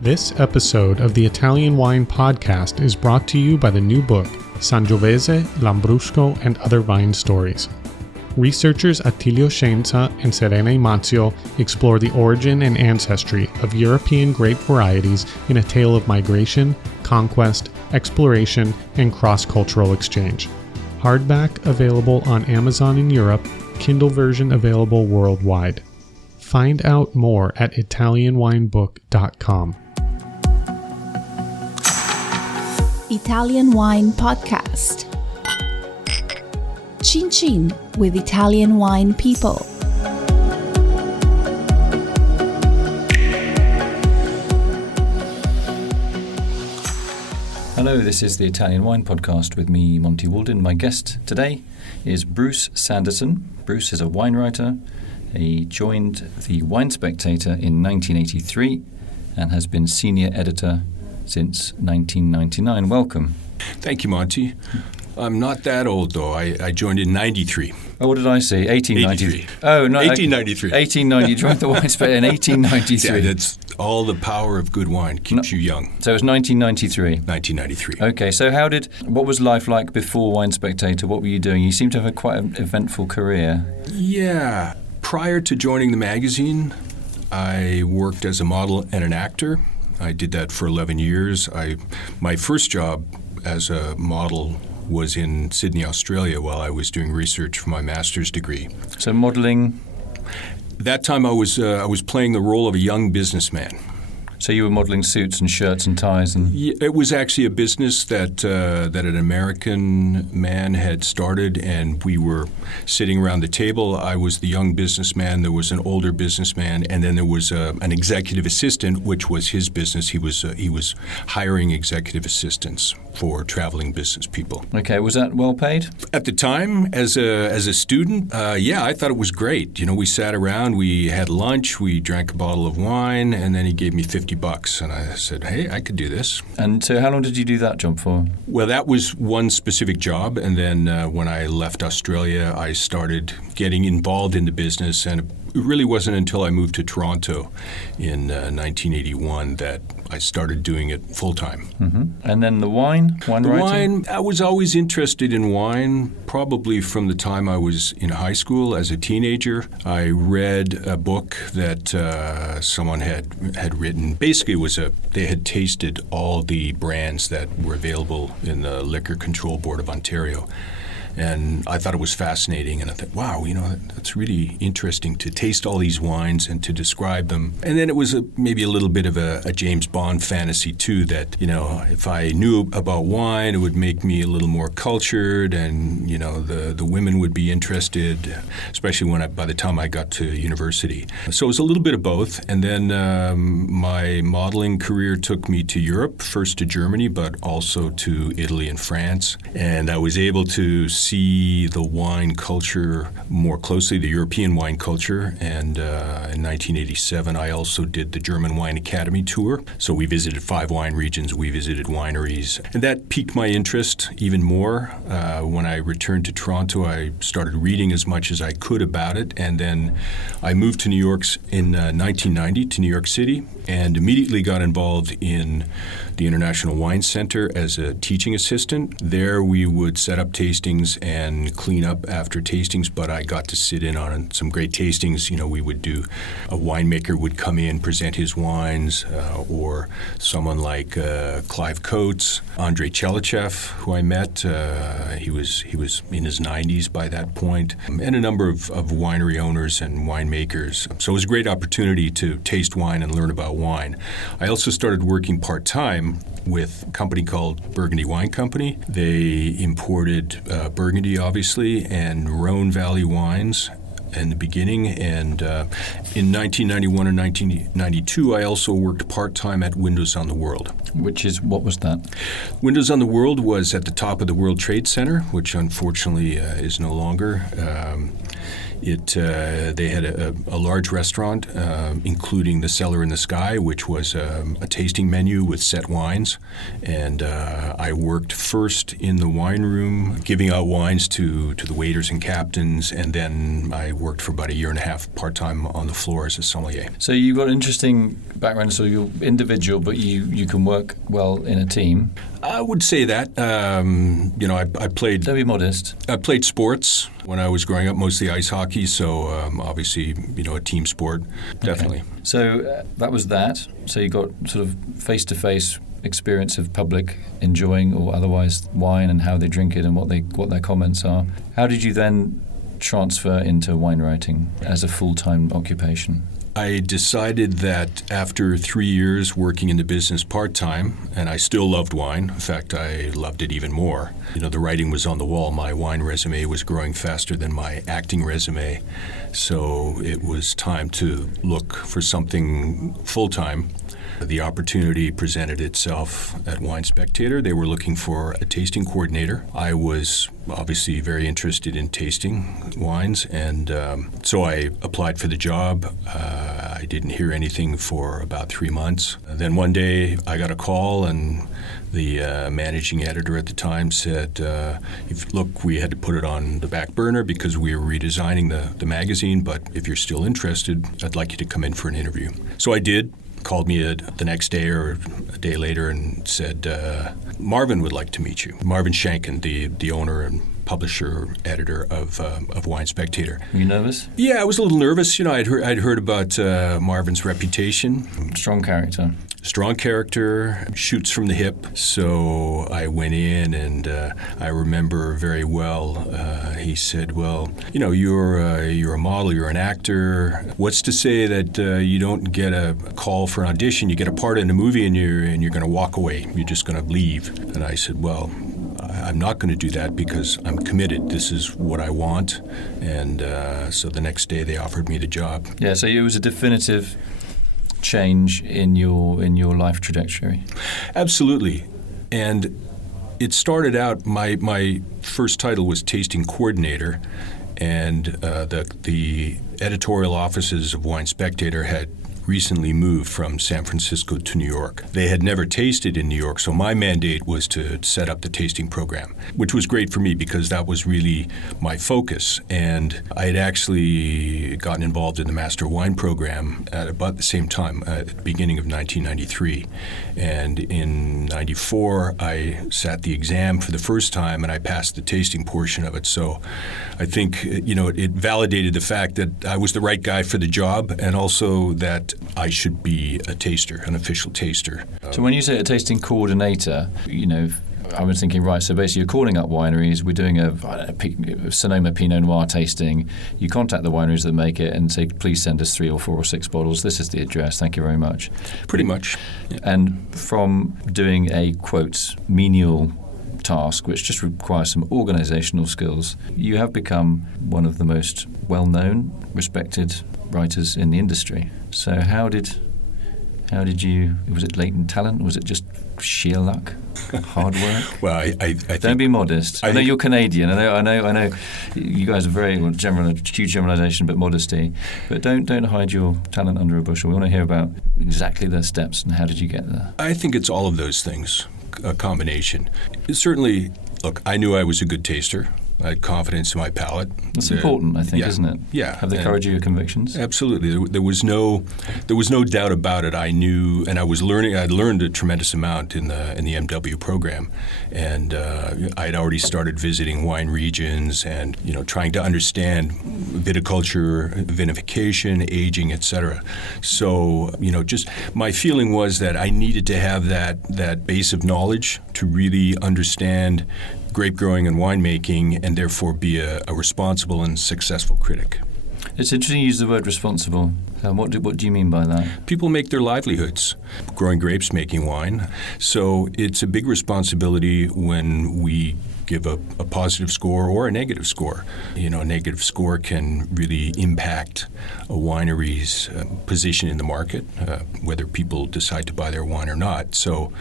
This episode of the Italian Wine Podcast is brought to you by the new book, Sangiovese, Lambrusco, and Other Vine Stories. Researchers Attilio Scienza and Serena Imazio explore the origin and ancestry of European grape varieties in a tale of migration, conquest, exploration, and cross-cultural exchange. Hardback available on Amazon in Europe, Kindle version available worldwide. Find out more at ItalianWineBook.com. Italian Wine Podcast. Chin Chin with Italian wine people. Hello, this is the Italian Wine Podcast with me, Monty Waldin. My guest today is Bruce Sanderson. Bruce is a wine writer. He joined the Wine Spectator in 1983 and has been senior editor since 1999. Welcome. Thank you, Monty. I'm not that old, though. I joined in 93. Oh, what did I say? 1893. Oh, no. 1893. 1890. You joined the Wine Spectator in 1893. Yeah, that's all the power of good wine. Keeps you young. So it was 1993. 1993. Okay, so what was life like before Wine Spectator? What were you doing? You seem to have quite an eventful career. Yeah. Prior to joining the magazine, I worked as a model and an actor. I did that for 11 years. My first job as a model was in Sydney, Australia, while I was doing research for my master's degree. So modeling? That time I was playing the role of a young businessman. So you were modeling suits and shirts and ties? Yeah, it was actually a business that an American man had started, and we were sitting around the table. I was the young businessman. There was an older businessman, and then there was an executive assistant, which was his business. He was hiring executive assistants for traveling business people. Okay, was that well paid? At the time, as a student, yeah, I thought it was great. You know, we sat around, we had lunch, we drank a bottle of wine, and then he gave me $50. And I said, hey, I could do this. And so how long did you do that job for? Well, that was one specific job. And then when I left Australia, I started getting involved in the business. And it really wasn't until I moved to Toronto in 1981 that I started doing it full-time. Mm-hmm. And then the wine writing? I was always interested in wine, probably from the time I was in high school as a teenager. I read a book that someone had written. Basically, they had tasted all the brands that were available in the Liquor Control Board of Ontario. And I thought it was fascinating, and I thought, wow, that's really interesting to taste all these wines and to describe them. And then it was maybe a little bit of a James Bond fantasy, too, that, if I knew about wine, it would make me a little more cultured, and, the women would be interested, especially by the time I got to university. So it was a little bit of both. And then my modeling career took me to Europe, first to Germany, but also to Italy and France. And I was able to see the wine culture more closely, the European wine culture. And in 1987, I also did the German Wine Academy tour. So we visited 5 wine regions. We visited wineries. And that piqued my interest even more. When I returned to Toronto, I started reading as much as I could about it. And then I moved to New York in 1990, to New York City, and immediately got involved in the International Wine Center as a teaching assistant. There we would set up tastings and clean up after tastings, but I got to sit in on some great tastings. We would do, a winemaker would come in, present his wines, or someone like Clive Coates, Andrei Chelichev, who I met. He was in his 90s by that point, and a number of winery owners and winemakers. So it was a great opportunity to taste wine and learn about wine. I also started working part-time with a company called Burgundy Wine Company. They imported Burgundy, obviously, and Rhone Valley wines in the beginning. And in 1991 and 1992, I also worked part-time at Windows on the World. What was that? Windows on the World was at the top of the World Trade Center, which unfortunately is no longer. They had a large restaurant, including the Cellar in the Sky, which was a tasting menu with set wines. And I worked first in the wine room, giving out wines to the waiters and captains, and then I worked for about a year and a half part-time on the floor as a sommelier. So you've got an interesting background. So you're individual, but you can work well in a team. I would say that. I played... Don't be modest. I played sports when I was growing up, mostly ice hockey, so obviously, a team sport, definitely. Okay. So that was that. So you got sort of face-to-face experience of public enjoying or otherwise wine and how they drink it and what their comments are. How did you then transfer into wine writing as a full-time occupation? I decided that after 3 years working in the business part-time, and I still loved wine. In fact, I loved it even more. The writing was on the wall. My wine resume was growing faster than my acting resume. So it was time to look for something full-time. The opportunity presented itself at Wine Spectator. They were looking for a tasting coordinator. I was obviously very interested in tasting wines, and so I applied for the job. I didn't hear anything for about 3 months. Then one day I got a call, and the managing editor at the time said, we had to put it on the back burner because we were redesigning the magazine, but if you're still interested, I'd like you to come in for an interview. So I did. Called me the next day or a day later and said, Marvin would like to meet you. Marvin Shanken, the owner and publisher, editor of Wine Spectator. Were you nervous? Yeah, I was a little nervous. I'd heard about Marvin's reputation. Strong character. Strong character, shoots from the hip. So I went in, and I remember very well. He said, "Well, you're a model, you're an actor. What's to say that you don't get a call for an audition? You get a part in a movie, and you're going to walk away. You're just going to leave." And I said, "Well, I'm not going to do that because I'm committed. This is what I want." And so the next day they offered me the job. Yeah. So it was a definitive change in your life trajectory. Absolutely. And it started out, my first title was tasting coordinator, and the editorial offices of Wine Spectator had recently moved from San Francisco to New York. They had never tasted in New York, so my mandate was to set up the tasting program, which was great for me because that was really my focus. And I had actually gotten involved in the Master Wine program at about the same time, at the beginning of 1993. And in 94, I sat the exam for the first time, and I passed the tasting portion of it. So I think, it validated the fact that I was the right guy for the job, and also that I should be a taster, an official taster. So when you say a tasting coordinator, I was thinking, right, so basically you're calling up wineries, we're doing a Sonoma Pinot Noir tasting, you contact the wineries that make it and say, please send us 3 or 4 or 6 bottles, this is the address, thank you very much. Pretty much. Yeah. And from doing a, quote, menial task, which just requires some organizational skills, you have become one of the most well-known, respected writers in the industry. So how did you, was it latent talent? Was it just sheer luck? Hard work? Well, I think... Don't be modest. I know you're Canadian. I know you guys are very huge generalization, but modesty. But don't hide your talent under a bushel. We want to hear about exactly the steps and how did you get there. I think it's all of those things, a combination. Certainly, look, I knew I was a good taster. I had confidence in my palate. That's important, I think, yeah, isn't it? Yeah. Have the courage of your convictions. Absolutely. There was no doubt about it. I knew, and I was learning. I'd learned a tremendous amount in the MW program, and I'd already started visiting wine regions and trying to understand viticulture, vinification, aging, etc. So just my feeling was that I needed to have that base of knowledge to really understand grape growing and winemaking, and therefore be a responsible and successful critic. It's interesting you use the word responsible. What do you mean by that? People make their livelihoods growing grapes, making wine. So it's a big responsibility when we give a positive score or a negative score. A negative score can really impact a winery's position in the market, whether people decide to buy their wine or not. So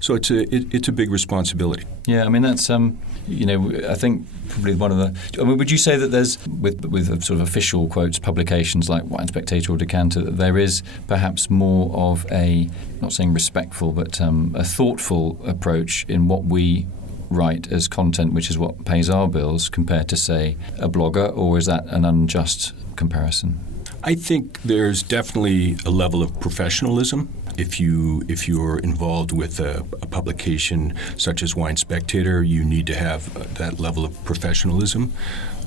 it's a big responsibility. Yeah, I mean that's I think probably one of the. I mean, would you say that there's with sort of official quotes publications like Wine Spectator or Decanter, that there is perhaps more of a, not saying respectful, but a thoughtful approach in what we write as content, which is what pays our bills, compared to, say, a blogger, or is that an unjust comparison? I think there's definitely a level of professionalism. If you're involved with a publication such as Wine Spectator, you need to have that level of professionalism.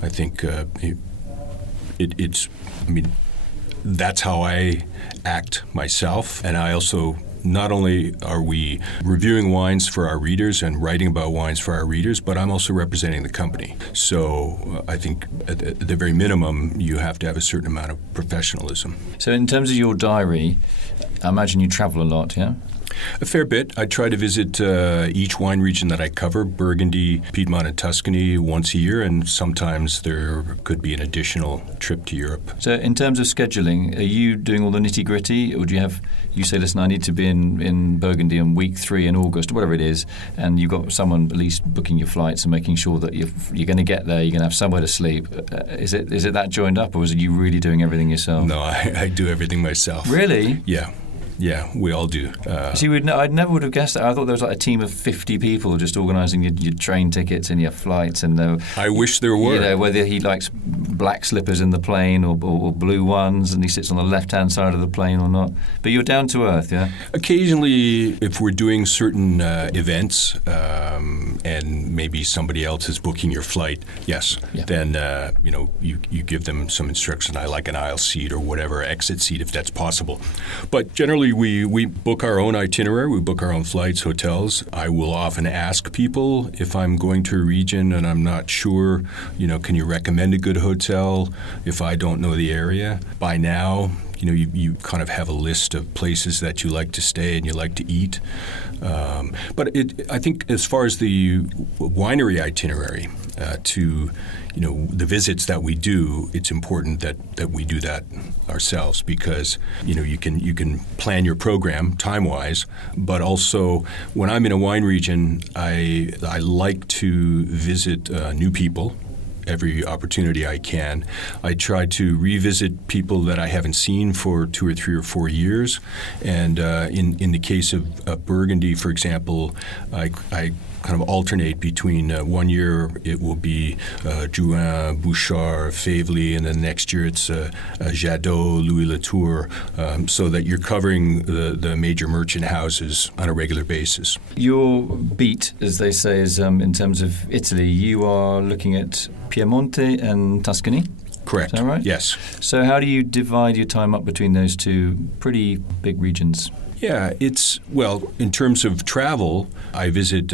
I think that's how I act myself, and I also. Not only are we reviewing wines for our readers and writing about wines for our readers, but I'm also representing the company. So I think at the very minimum, you have to have a certain amount of professionalism. So in terms of your diary, I imagine you travel a lot, yeah? A fair bit. I try to visit each wine region that I cover, Burgundy, Piedmont, and Tuscany, once a year, and sometimes there could be an additional trip to Europe. So in terms of scheduling, are you doing all the nitty-gritty, or do you say, listen, I need to be in Burgundy on week 3 in August, whatever it is, and you've got someone at least booking your flights and making sure that you're going to get there, you're going to have somewhere to sleep. Is it that joined up, or is it you really doing everything yourself? No, I do everything myself. Really? Yeah, we all do. See, I never would have guessed that. I thought there was like a team of 50 people just organising your train tickets and your flights. And I wish there were. Whether he likes black slippers in the plane or blue ones, and he sits on the left-hand side of the plane or not. But you're down to earth, yeah? Occasionally, if we're doing certain events and maybe somebody else is booking your flight, yes, then you give them some instruction. I like an aisle seat or whatever, exit seat if that's possible. But generally, we book our own itinerary. We book our own flights, hotels. I will often ask people if I'm going to a region and I'm not sure, can you recommend a good hotel if I don't know the area? By now, you kind of have a list of places that you like to stay and you like to eat. But I think as far as the winery itinerary, to the visits that we do, it's important that we do that ourselves, because you can plan your program time-wise, but also when I'm in a wine region, I like to visit new people. Every opportunity I can. I try to revisit people that I haven't seen for 2 or 3 or 4 years. And in the case of Burgundy, for example, I kind of alternate between 1 year it will be Drouhin, Bouchard, Favely, and then next year it's Jadot, Louis Latour, so that you're covering the major merchant houses on a regular basis. Your beat, as they say, is in terms of Italy, you are looking at Piemonte and Toscana? Correct. Is that right? Yes. So how do you divide your time up between those two pretty big regions? Yeah, in terms of travel, I visit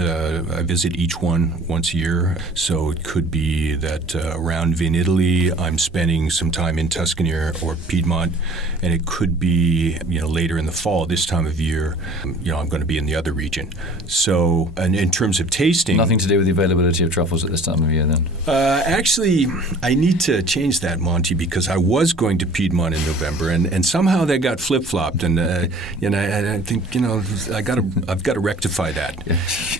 each one once a year. So it could be that around Vinitaly, I'm spending some time in Tuscany or Piedmont, and it could be later in the fall, this time of year, I'm going to be in the other region. So, and in terms of tasting, nothing to do with the availability of truffles at this time of year, then. Actually, I need to change that, Monty, because I was going to Piedmont in November, and somehow that got flip-flopped, and I think I've got to rectify that.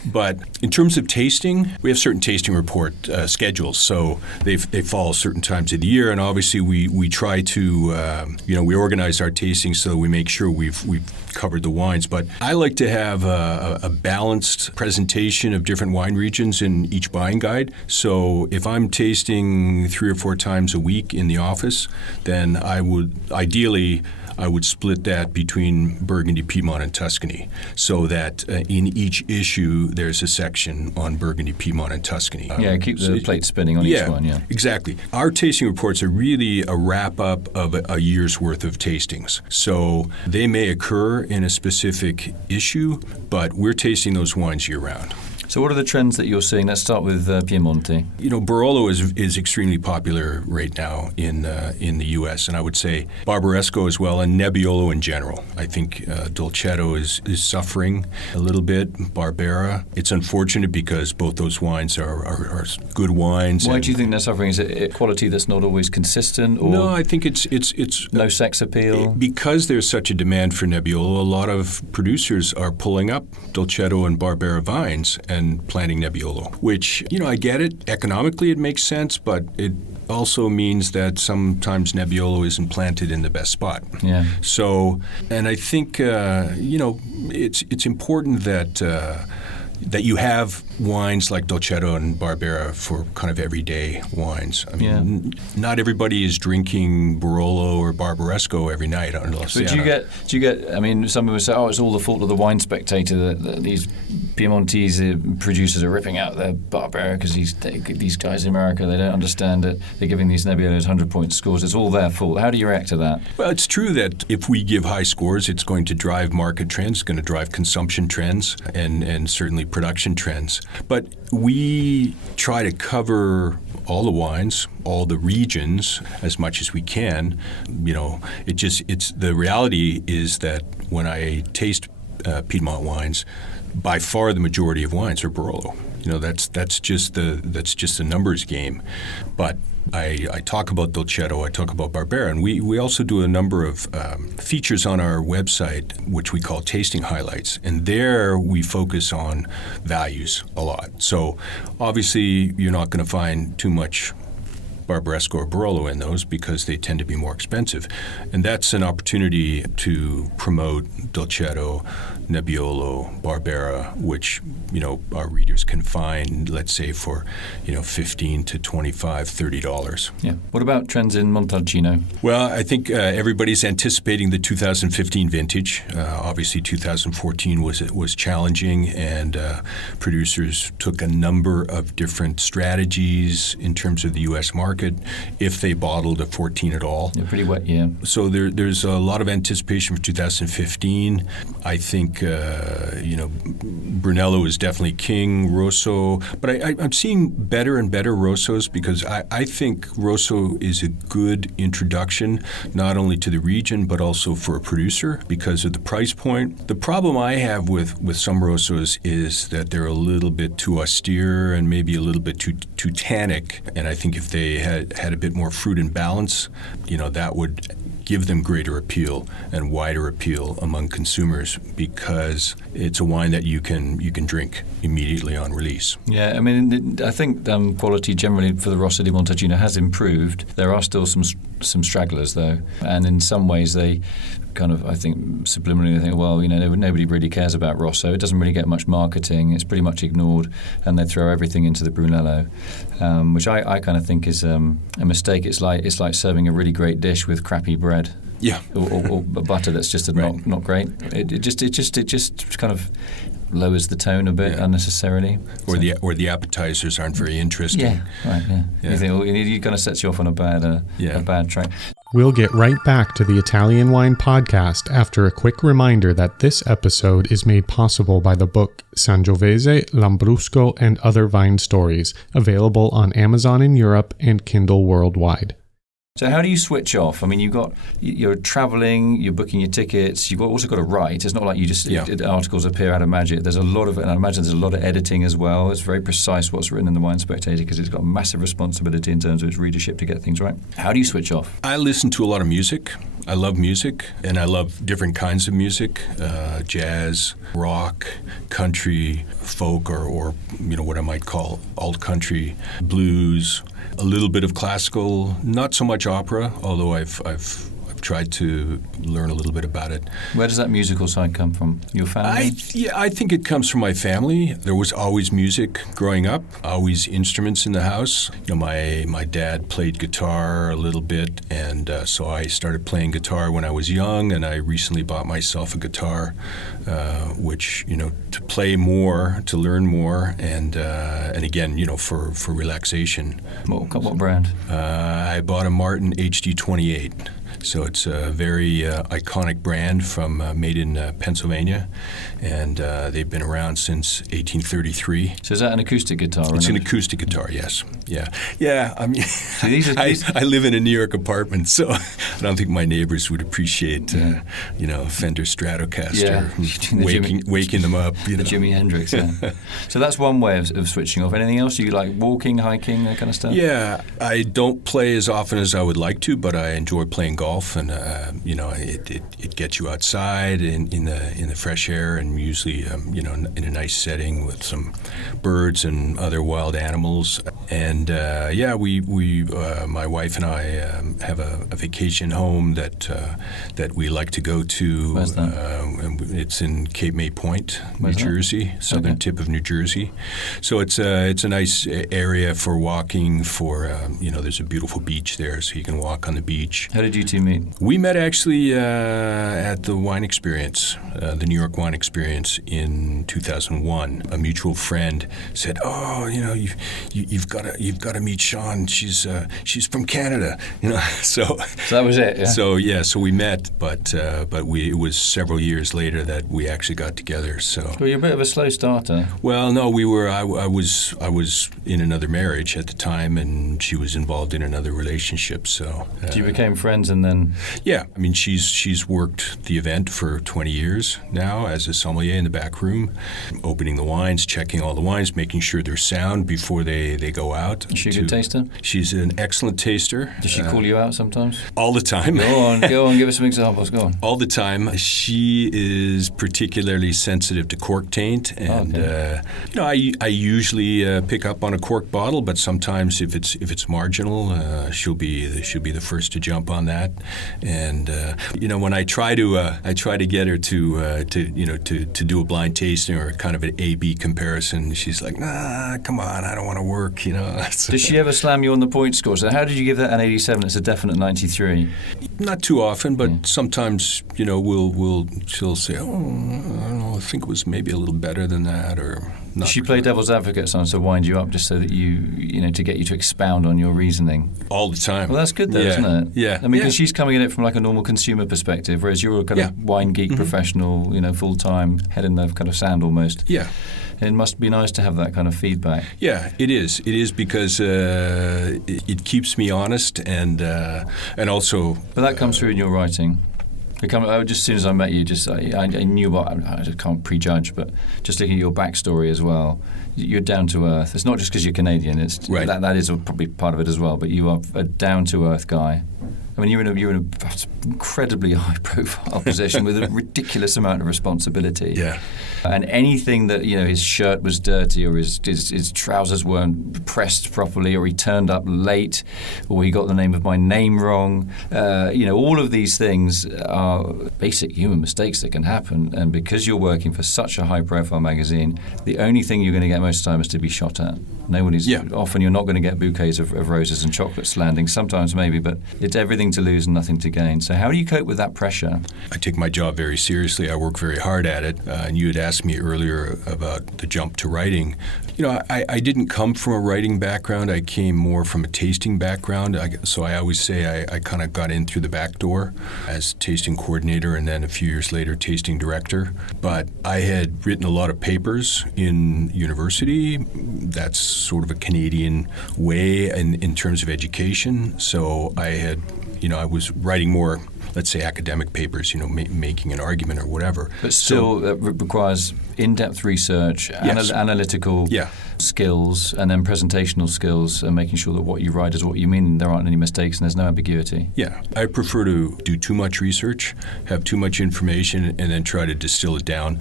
But in terms of tasting, we have certain tasting report schedules, so they fall certain times of the year, and obviously we try to we organize our tastings so we make sure we've covered the wines. But I like to have a balanced presentation of different wine regions in each buying guide. So if I'm tasting 3 or 4 times a week in the office, then I would split that between Burgundy, Piedmont, and Tuscany, so that in each issue there's a section on Burgundy, Piedmont, and Tuscany. Keep the plate spinning on each one. Yeah, exactly. Our tasting reports are really a wrap-up of a year's worth of tastings. So they may occur in a specific issue, but we're tasting those wines year-round. So what are the trends that you're seeing? Let's start with Piemonte. Barolo is extremely popular right now in the U.S., and I would say Barbaresco as well, and Nebbiolo in general. I think Dolcetto is suffering a little bit. Barbera. It's unfortunate because both those wines are good wines. Why do you think they're suffering? Is it quality that's not always consistent? Or no, I think it's no sex appeal. Because there's such a demand for Nebbiolo, a lot of producers are pulling up Dolcetto and Barbera vines and planting Nebbiolo, which, I get it. Economically, it makes sense, but it also means that sometimes Nebbiolo isn't planted in the best spot. Yeah. So, and I think, it's important that you have wines like Dolcetto and Barbera for kind of everyday wines. I mean, not everybody is drinking Barolo or Barbaresco every night. But do you get? I mean, some of us say, it's all the fault of the Wine Spectator that these Piemontese producers are ripping out their Barbera because these guys in America, they don't understand it. They're giving these Nebbiolos 100-point scores. It's all their fault. How do you react to that? Well, it's true that if we give high scores, it's going to drive market trends, it's going to drive consumption trends, and certainly production trends. But we try to cover all the wines, all the regions as much as we can. It's the reality is that when I taste Piedmont wines, by far the majority of wines are Barolo. That's just the numbers game. But I talk about Dolcetto, I talk about Barbera, and we also do a number of features on our website, which we call tasting highlights. And there we focus on values a lot. So obviously you're not going to find too much Barbaresco or Barolo in those because they tend to be more expensive. And that's an opportunity to promote Dolcetto, Nebbiolo, Barbera, which, our readers can find, let's say, for, $15 to $25, $30. Yeah. What about trends in Montalcino? Well, I think everybody's anticipating the 2015 vintage. Obviously, 2014 was challenging, and producers took a number of different strategies in terms of the U.S. market, if they bottled a 14 at all. Yeah, pretty wet, yeah. So there's a lot of anticipation for 2015. I think, Brunello is definitely king, Rosso. But I'm seeing better and better Rossos because I think Rosso is a good introduction, not only to the region, but also for a producer because of the price point. The problem I have with some Rossos is that they're a little bit too austere and maybe a little bit too tannic. And I think if they had a bit more fruit and balance, that would give them greater appeal and wider appeal among consumers because it's a wine that you can drink immediately on release. Yeah, I mean, I think quality generally for the Rosso di Montalcino has improved. There are still some stragglers though, and in some ways they kind of, I think, subliminally think, well, nobody really cares about Rosso. It doesn't really get much marketing. It's pretty much ignored, and they throw everything into the Brunello, which I kind of think is a mistake. It's like serving a really great dish with crappy bread. Yeah, or butter that's just not great. It just kind of lowers the tone a bit unnecessarily. Or the appetizers aren't very interesting. Yeah, right. Yeah. You think it kind of sets you off on a bad track. We'll get right back to the Italian Wine Podcast after a quick reminder that this episode is made possible by the book Sangiovese, Lambrusco, and Other Vine Stories, available on Amazon in Europe and Kindle worldwide. So how do you switch off? I mean, you're traveling, you're booking your tickets, you've also got to write. It's not like you just articles appear out of magic. There's a lot of it, and I imagine there's a lot of editing as well. It's very precise what's written in the Wine Spectator because it's got massive responsibility in terms of its readership to get things right. How do you switch off? I listen to a lot of music. I love music, and I love different kinds of music, jazz, rock, country, folk, or what I might call alt country, blues, a little bit of classical, not so much opera, although I've tried to learn a little bit about it. Where does that musical side come from? Your family? I think it comes from my family. There was always music growing up, always instruments in the house. My dad played guitar a little bit, and so I started playing guitar when I was young, and I recently bought myself a guitar, which, to play more, to learn more, and again, for relaxation. What brand? I bought a Martin HD 28. So it's a very iconic brand made in Pennsylvania, and they've been around since 1833. So is that an acoustic guitar? It's an acoustic guitar, yes. Yeah. I mean, so I live in a New York apartment, so I don't think my neighbors would appreciate, Fender Stratocaster waking them up. The Jimi Hendrix. Yeah. So that's one way of switching off. Anything else? Do you like walking, hiking, that kind of stuff? Yeah, I don't play as often as I would like to, but I enjoy playing golf, and it gets you outside in the fresh air, and usually in a nice setting with some birds and other wild animals. And we my wife and I have a vacation home that we like to go to. Where's that? It's in Cape May Point, New Jersey, southern tip of New Jersey. So it's a nice area for walking. There's a beautiful beach there, so you can walk on the beach. How did you two meet? We met actually at the Wine Experience, the New York Wine Experience in 2001. A mutual friend said, "Oh, you've got to meet Sean. She's from Canada." So that was it. Yeah. So we met, but it was several years later that we actually got together. So you're a bit of a slow starter. Well, no, we were. I was in another marriage at the time, and she was involved in another relationship. So you became friends, and then yeah. I mean, she's worked the event for 20 years now as a sommelier in the back room, opening the wines, checking all the wines, making sure they're sound before they go out. Is she a good taster? She's an excellent taster. Does she call you out sometimes? All the time. Go on, give us some examples. Go on. All the time. She is particularly sensitive to cork taint, and I usually pick up on a cork bottle, but sometimes if it's marginal, she'll be the first to jump on that. And when I try to get her to do a blind tasting or kind of an A/B comparison, she's like, "Nah, come on, I don't want to work." So, does she ever slam you on the point score? So how did you give that an 87? It's a definite 93. Not too often, but sometimes she'll say, "Oh, I don't know, I think it was maybe a little better than that," or. Does she play devil's advocate sometimes to wind you up just so that to get you to expound on your reasoning? All the time. Well, that's good though, isn't it? Yeah. I mean, because she's coming at it from like a normal consumer perspective, whereas you're a kind of wine geek professional, full-time, head in the kind of sand almost. Yeah. It must be nice to have that kind of feedback. Yeah, it is. It is because it keeps me honest and also... But that comes through in your writing. Just as soon as I met you, I knew I just can't prejudge, but just looking at your backstory as well, you're down to earth. It's not just because you're Canadian. It's right. That is probably part of it as well. But you are a down to earth guy. I mean, you're in an incredibly high profile position with a ridiculous amount of responsibility. Yeah. And anything that, his shirt was dirty or his trousers weren't pressed properly or he turned up late or he got the name of my name wrong, all of these things are basic human mistakes that can happen. And because you're working for such a high profile magazine, the only thing you're going to get most of the time is to be shot at. Often you're not going to get bouquets of roses and chocolates landing. Sometimes maybe, but it's everything to lose and nothing to gain. So how do you cope with that pressure? I take my job very seriously. I work very hard at it. And you had asked me earlier about the jump to writing. I didn't come from a writing background. I came more from a tasting background. So I always say I kind of got in through the back door as tasting coordinator and then a few years later tasting director. But I had written a lot of papers in university. That's sort of a Canadian way in terms of education. So I was writing more, let's say, academic papers, making an argument or whatever. But still, that requires in-depth research, analytical skills, and then presentational skills, and making sure that what you write is what you mean, and there aren't any mistakes, and there's no ambiguity. Yeah, I prefer to do too much research, have too much information, and then try to distill it down.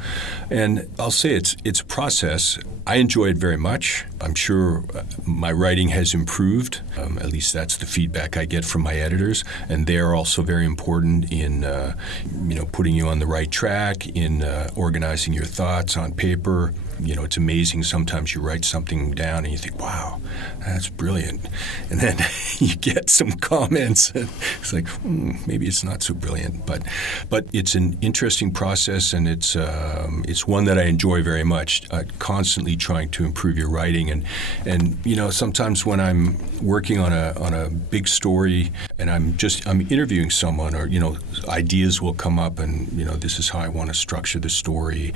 And I'll say it's a process. I enjoy it very much. I'm sure my writing has improved. At least that's the feedback I get from my editors, and they're also very important in putting you on the right track, in organizing your thoughts on paper, it's amazing. Sometimes you write something down and you think, wow, that's brilliant. And then you get some comments and it's like, maybe it's not so brilliant. But it's an interesting process, and it's one that I enjoy very much, constantly trying to improve your writing. And sometimes when I'm working on a big story and I'm interviewing someone, or ideas will come up, and this is how I want to structure the story,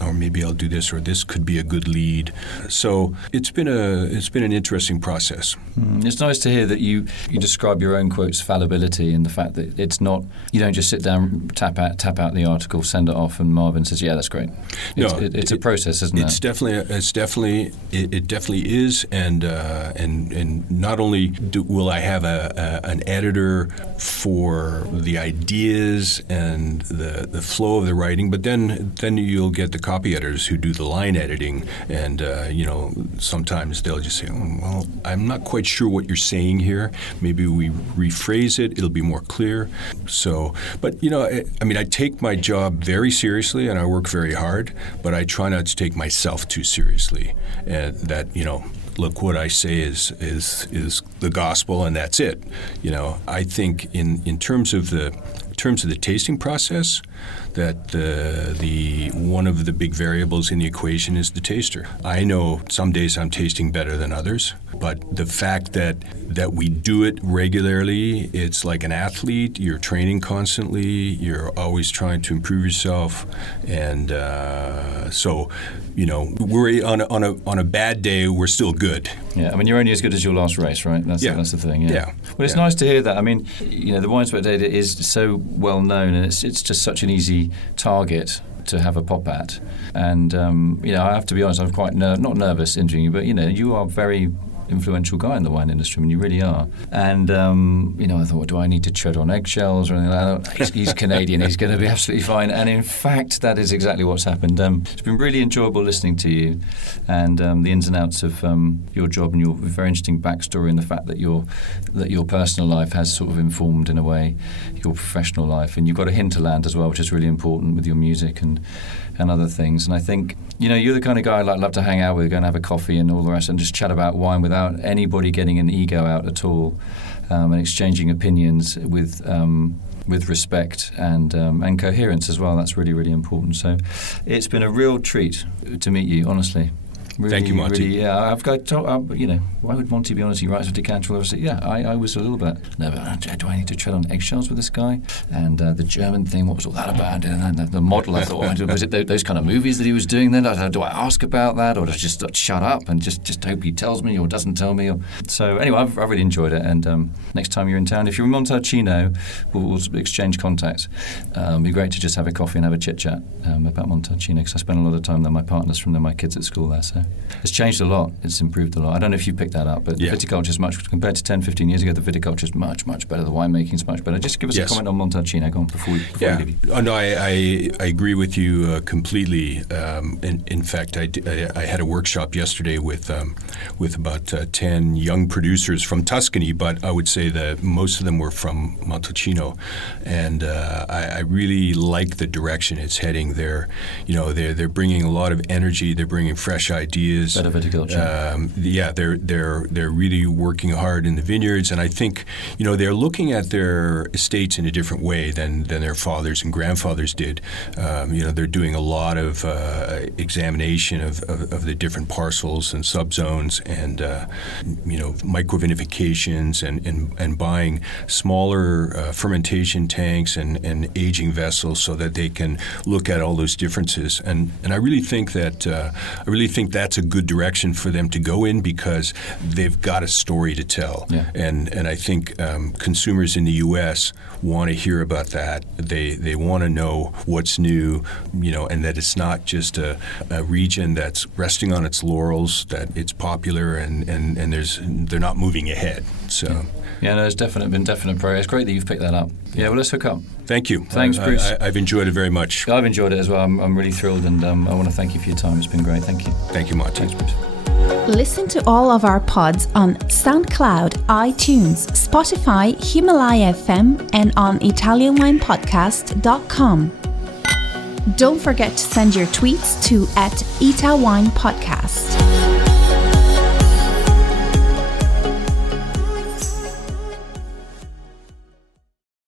or maybe I'll do this, or this could be a good lead. So it's been an interesting process. It's nice to hear that you describe your own quote's fallibility, and the fact that it's not, you don't just sit down, tap out the article, send it off, and Marvin says, yeah, that's great. It's a process, isn't it? It definitely is, and not only will I have an editor for the ideas and the flow of the writing, but then you'll get the copy editors who do the line editing, and sometimes they'll just say, well, I'm not quite sure what you're saying here. Maybe we rephrase it. It'll be more clear. So, but I take my job very seriously, and I work very hard, but I try not to take myself too seriously. And that, look, what I say is the gospel, and that's it. I think in terms of the tasting process, that the one of the big variables in the equation is the taster. I know some days I'm tasting better than others, but the fact that we do it regularly, it's like an athlete. You're training constantly. You're always trying to improve yourself, and so we're on a bad day, we're still good. Yeah, you're only as good as your last race, right? That's the thing. Yeah. Well, it's nice to hear that. The Wine Spectator is so well known, and it's just such an easy target to have a pop at. And I have to be honest, I'm quite not nervous interviewing you, but you are a very influential guy in the wine industry. You really are. And I thought, do I need to tread on eggshells or anything like that? He's Canadian. He's going to be absolutely fine. And in fact, that is exactly what's happened. It's been really enjoyable listening to you, and the ins and outs of your job, and your very interesting backstory, and the fact that your personal life has sort of informed, in a way, your professional life. And you've got a hinterland as well, which is really important with your music and other things. And I think, you're the kind of guy I'd love to hang out with, go and have a coffee and all the rest, and just chat about wine without anybody getting an ego out at all, and exchanging opinions with respect and coherence as well. That's really, really important. So it's been a real treat to meet you, honestly. Really, thank you, Monty. Really, yeah, I've got to, why would Monty be honest? He writes a decanter. I was a little bit nervous. Do I need to tread on eggshells with this guy? And the German thing, what was all that about? And the model, I thought, was it those kind of movies that he was doing then? Do I ask about that, or do I just shut up and just hope he tells me or doesn't tell me? So anyway, I've really enjoyed it. And next time you're in town, if you're in Montalcino, we'll exchange contacts. It'd be great to just have a coffee and have a chit-chat about Montalcino, because I spend a lot of time there. My partner's from there, my kids at school there, so it's changed a lot. It's improved a lot. I don't know if you picked that up, but the viticulture is much, compared to 10, 15 years ago, the viticulture is much, much better. The winemaking is much better. Just give us a comment on Montalcino, go on, before we leave you. Oh, no, I agree with you completely. In fact, I had a workshop yesterday with about 10 young producers from Tuscany, but I would say that most of them were from Montalcino, and I really like the direction it's heading. They're bringing a lot of energy. They're bringing fresh ideas. Better viticulture. They're really working hard in the vineyards, and I think they're looking at their estates in a different way than their fathers and grandfathers did. They're doing a lot of examination of the different parcels and subzones, and microvinifications, and buying smaller fermentation tanks and aging vessels so that they can look at all those differences. And I really think that's a good direction for them to go in, because they've got a story to tell. Yeah. And I think consumers in the U.S. want to hear about that. They want to know what's new, and that it's not just a region that's resting on its laurels, that it's popular and they're not moving ahead. So. Yeah, no, there's been definite progress. It's great that you've picked that up. Yeah, well, let's hook up. Thank you. Thanks, Bruce. I've enjoyed it very much. I've enjoyed it as well. I'm really thrilled, and I want to thank you for your time. It's been great. Thank you. Thank you, Monty. Thanks, Bruce. Listen to all of our pods on SoundCloud, iTunes, Spotify, Himalaya FM, and on ItalianWinePodcast.com. Don't forget to send your tweets to @EtawinePodcast.